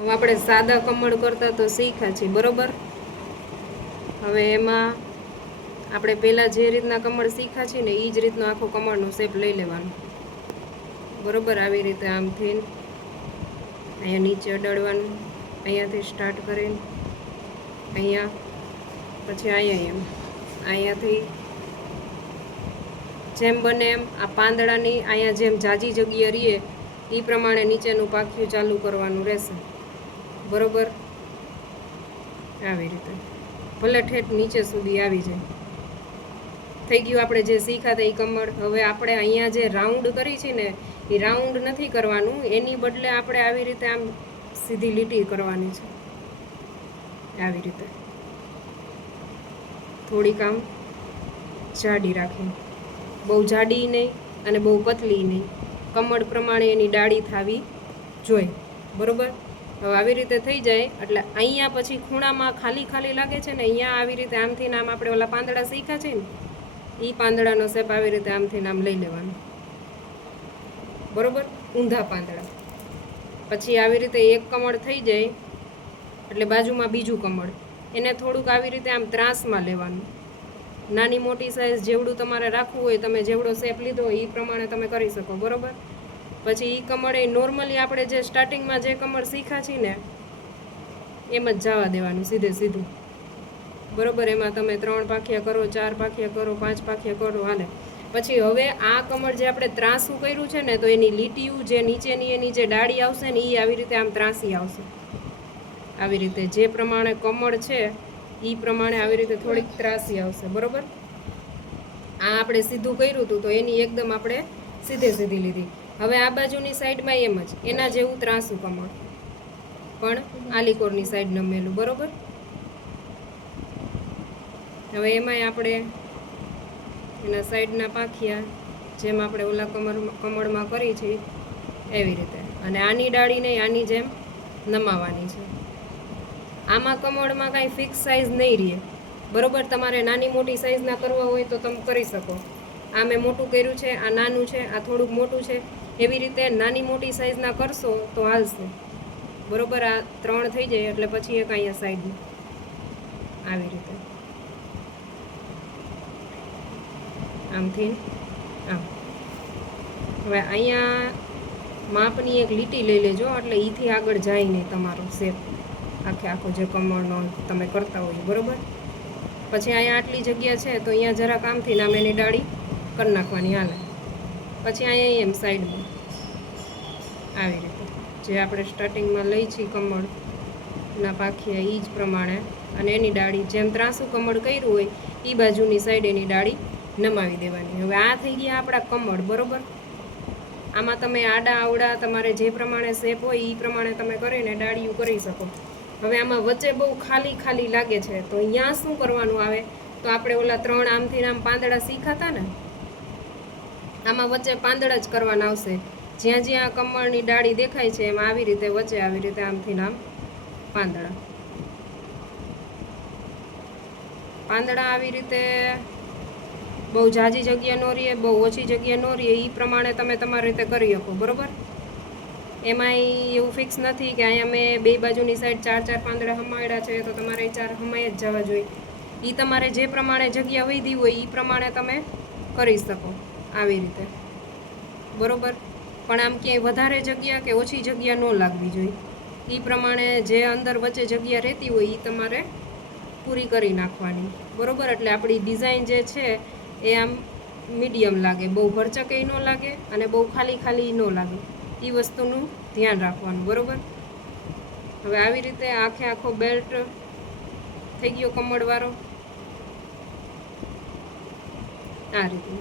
હવે આપણે સાદા કમળ કરતા તો શીખ્યા છીએ બરોબર. હવે એમાં આપણે પહેલાં જે રીતના કમળ શીખ્યા છીએ ને એ જ રીતનો આખો કમળનો શેપ લઈ લેવાનો બરોબર. આવી રીતે આમથી અહીંયા નીચે અડાડવાનું, અહીંયાથી સ્ટાર્ટ કરીને અહીંયા, પછી અહીંયા એમ અહીંયાથી જેમ બને એમ આ પાંદડાની અહીંયા જેમ જાજી જગ્યા રહીએ એ પ્રમાણે નીચેનું પાખ્યું ચાલુ કરવાનું રહેશે બરોબર. આવી રીતે ભલે ઠેઠ નીચે સુધી આવી જાય. થઈ ગયું આપણે જે શીખ્યા એ કમળ. હવે આપણે અહીંયા જે રાઉન્ડ કરી છે ને એ રાઉન્ડ નથી કરવાનું, એની બદલે આપણે આવી રીતે આમ સીધી લીટી કરવાની છે. આવી રીતે થોડીક આમ જાડી રાખીને, બહુ જાડી નહીં અને બહુ પતલી નહીં, કમળ પ્રમાણે એની ડાળી થવી જોઈએ બરોબર. હવે આવી રીતે થઈ જાય એટલે અહીંયા પછી ખૂણામાં ખાલી ખાલી લાગે છે ને, અહીંયા આવી રીતે આમથી આમ આપણે ઓલા પાંદડા શીખ્યા છે ને એ પાંદડાનો શેપ આવી રીતે આમથી આમ લઈ લેવાનો બરોબર, ઊંધા પાંદડા. પછી આવી રીતે એક કમળ થઈ જાય એટલે બાજુમાં બીજું કમળ, એને થોડુંક આવી રીતે આમ ત્રાસમાં લેવાનું. નાની મોટી સાઇઝ જેવડું તમારે રાખવું હોય, તમે જેવડો શેપ લીધો હોય એ પ્રમાણે તમે કરી શકો બરોબર. પછી એ કમળ એ નોર્મલી આપણે જે સ્ટાર્ટિંગમાં જે કમળ શીખ્યા છીએ ને એમ જ જવા દેવાનું સીધે સીધું બરોબર. એમાં તમે 3 પાંખિયા કરો, 4 પાંખિયા કરો, 5 પાંખિયા કરો, હાલે. પછી હવે આ કમળ જે આપણે ત્રાસું કર્યું છે ને તો એની લીટીયું જે નીચેની એની જે ડાળી આવશે ને એ આવી રીતે આમ ત્રાસી આવશે. આવી રીતે જે પ્રમાણે કમળ છે એ પ્રમાણે આવી રીતે થોડીક ત્રાસી આવશે બરોબર. આ આપણે સીધું કર્યું હતું તો એની એકદમ આપણે સીધે સીધી લીધી. હવે આ બાજુની સાઈડમાં એમ જ એના જેવું ત્રાસું કમળ પણ આલીકોરની સાઈડ નમેલું બરોબર. હવે એમાંય આપણે એના સાઈડના પાંખિયા જેમ આપણે ઓલા કમળમાં કરી છે એવી રીતે, અને આની ડાળી નહીં આની જેમ નમાવાની છે. આમાં કમળમાં કાંઈ ફિક્સ સાઇઝ નહીં રહે બરોબર. તમારે નાની મોટી સાઇઝના કરવા હોય તો તમે કરી શકો. આ મેં મોટું કર્યું છે, આ નાનું છે, આ થોડુંક મોટું છે, એવી રીતે નાની મોટી સાઇઝના કરશો તો હાલશે બરોબર. આ 3 થઈ જાય એટલે પછી એક અહીંયા સાઈડમાં આવી રીતે આમથી આમ. હવે અહીંયા માપની એક લીટી લઈ લેજો એટલે એથી આગળ જાય નહીં તમારો શેપ આખો જે કમળનો તમે કરતા હોય બરોબર. પછી અહીંયા આટલી જગ્યા છે તો અહીંયા જરાક આમથી નામ એની ડાળી કરી નાખવાની હાલે. પછી અહીંયા એમ સાઈડમાં આવી રીતે જે આપણે સ્ટાર્ટિંગમાં લઈ છીએ કમળના પાંખિયા એ જ પ્રમાણે, અને એની ડાળી જેમ ત્રાસું કમળ કર્યું હોય એ બાજુની સાઈડ એની ડાળી નમાવી દેવાની. હવે આ થઈ ગયા આપણા કમળ બરોબર. આમાં તમે આડા આવડા તમારે જે પ્રમાણે શેપ હોય એ પ્રમાણે તમે કરીને ડાળીઓ કરી શકો. હવે આમાં વચ્ચે બહુ ખાલી ખાલી લાગે છે તો અહીંયા શું કરવાનું આવે, તો આપણે ઓલા 3 આમથી આમ પાંદડા શીખાતા ને આમાં વચ્ચે પાંદડા જ કરવાના આવશે. જ્યાં જ્યાં કમળની ડાળી દેખાય છે એમાં આવી રીતે વચ્ચે આવી રીતે આમથી આમ પાંદડા આવી રીતે બહુ ઝાઝી જગ્યા ન રહીએ, બહુ ઓછી જગ્યા ન રહીએ એ પ્રમાણે તમે તમારી રીતે કરી શકો બરોબર. એમાંય એવું ફિક્સ નથી કે અહીંયા મેં 2 બાજુની સાઈડ 4 પાંદડા હમાડ્યા છે તો તમારે 4 હમાઈ જ જવા જોઈએ. એ તમારે જે પ્રમાણે જગ્યા વધી હોય એ પ્રમાણે તમે કરી શકો આવી રીતે બરોબર. પણ આમ ક્યાંય વધારે જગ્યા કે ઓછી જગ્યા ન લાગવી જોઈએ. એ પ્રમાણે જે અંદર વચ્ચે જગ્યા રહેતી હોય એ તમારે પૂરી કરી નાખવાની બરોબર. એટલે આપણી ડિઝાઇન જે છે એ આમ મીડિયમ લાગે, બહુ ભરચકે ન લાગે અને બહુ ખાલી ખાલી ન લાગે. એ વસ્તુનું ધ્યાન રાખવાનું બરોબર. હવે આવી રીતે આખો બેલ્ટ થઈ ગયો કમળવાળો આ રીતે.